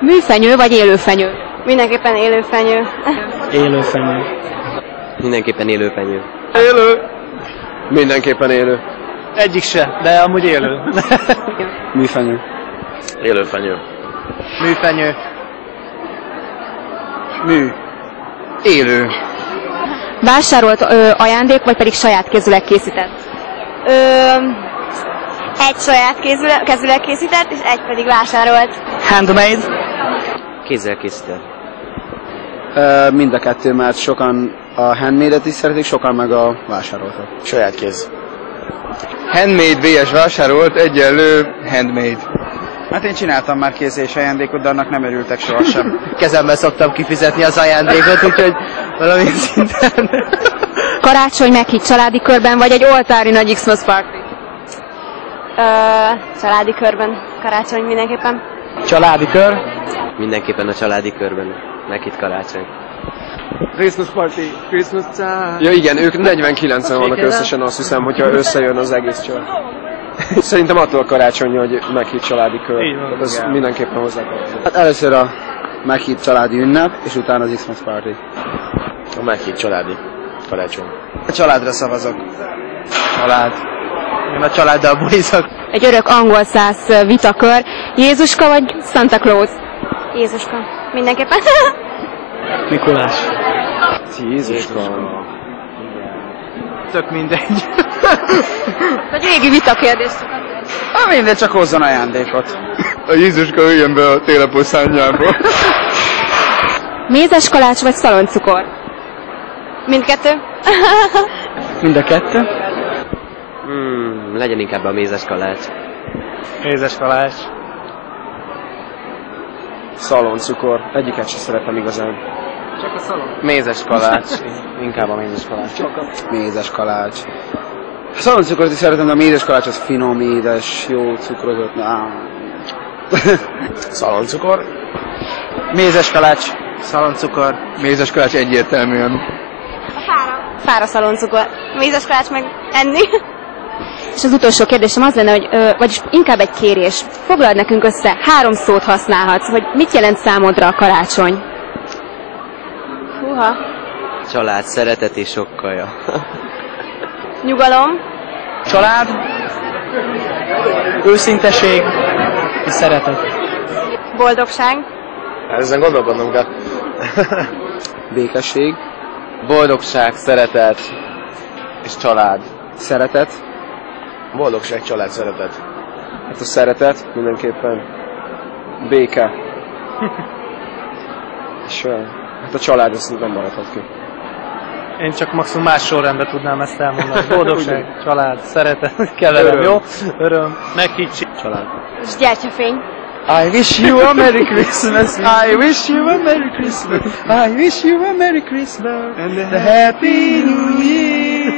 Műfenyő vagy élőfenyő? Mindenképpen élőfenyő. Élőfenyő. Mindenképpen élőfenyő. Élő. Mindenképpen élő. Egyik se, de amúgy élő. Műfenyő. Élőfenyő. Műfenyő. Mű. Élő. Vásárolt ajándék, vagy pedig saját kézüleg készített? Egy saját kezüleg készített, és egy pedig vásárolt. Handmade. Kézzel készített. Mind a kettő, mert sokan a handmade-et is szeretik, sokan meg a vásároltat. Saját kéz. Handmade vs vásárolt egyenlő handmade. Hát én csináltam már kész és ajándékot, de annak nem örültek sohasem. Kezembe szoktam kifizetni az ajándékot, úgyhogy valamilyen szinten. Karácsony meghitt családi körben, vagy egy oltári nagy Xmas party? Családi körben. Karácsony mindenképpen. Családi kör. Mindenképpen a családi körben. Meghitt karácsony. Christmas party, Christmas time. Ja igen, ők 49-en vannak összesen, azt hiszem, hogyha összejön az egész család. Szerintem attól karácsony, hogy meghitt családi kör. Ez mindenképpen hozzá. Hát először a meghitt családi ünnep, és utána az Xmas party. A meghitt családi karácsony. A családra szavazok. Család. Én a családdal bulizok. Egy örök angol száz vitakör. Jézuska vagy Santa Claus? Jézuska. Mindenképpen. Mikulás. Jézuska. Tök mindegy. Egy régi vitakérdés. Mindegy, csak hozzon ajándékot. A Jézuska üljön be a téleposzányába. Mézes kalács vagy szaloncukor? Mindkettő. Mind a kettő. Legyen inkább a mézes kalács. Mézes kalács. Szaloncukor. Egyiket sem szeretem igazán. Csak a szalon. Mézes kalács. Inkább a mézes kalács. Mézes kalács. A szaloncukrot is szeretem, de a mézes kalács az finom, édes, jó cukrozott. Szaloncukor. Mézes kalács. Szaloncukor. Mézes kalács egyértelműen. Fára szaloncukor. Mézes kalács meg enni. És az utolsó kérdésem az lenne, hogy, vagyis inkább egy kérés. Foglald nekünk össze, 3 szót használhatsz, hogy mit jelent számodra a karácsony? Húha. Család, szeretet és sok kaja. Nyugalom. Család. Őszinteség. És szeretet. Boldogság. Ezen gondolkodnom kell. Békesség. Boldogság, szeretet és család. Szeretet. Boldogság, család, szeretet. Hát a szeretet mindenképpen. Béke. És hát a család azt nem maradhat ki. Én csak maximum más sorrendben tudnám ezt elmondani. Boldogság, család, szeretet, kelelem, jó? Öröm, meghittség, család. És gyertyafény. I wish you a Merry Christmas. I wish you a Merry Christmas. I wish you a Merry Christmas. And a Happy New Year.